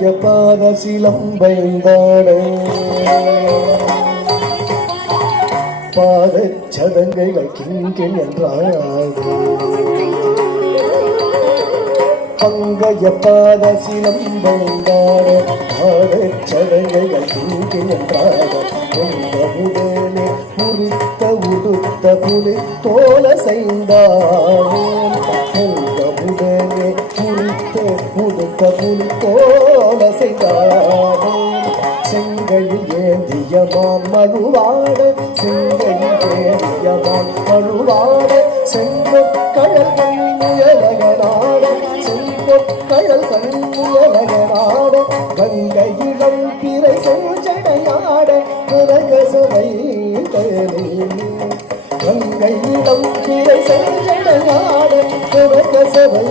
பங்கைய பாத சிலம்பைந்தாட பாதச்சதங்கைகள் கிங்கில் என்றாடு பங்கைய பாத சிலம்பைந்தாட பாதச்சதங்கைகள் கிங்கில் என்றாடு பொங்கமுடனே புரித்த உடுத்த புலி தோல செய்தானே பொங்கமுடனே புரித்த உடுத்த புலி தோல செய்தானே செங்கையில் ஏந்தியமான் மழுவாட செங்கையில் ஏந்தியமான் மழுவாட செங்கொக்கழல் முயலகனாட செங்கொக்கழல் முயலகனாட கங்கையிடம் பிறை செஞ்சடையாட கரகசபை கங்கையிடம் பிறை செஞ்சடையாட கரகசபை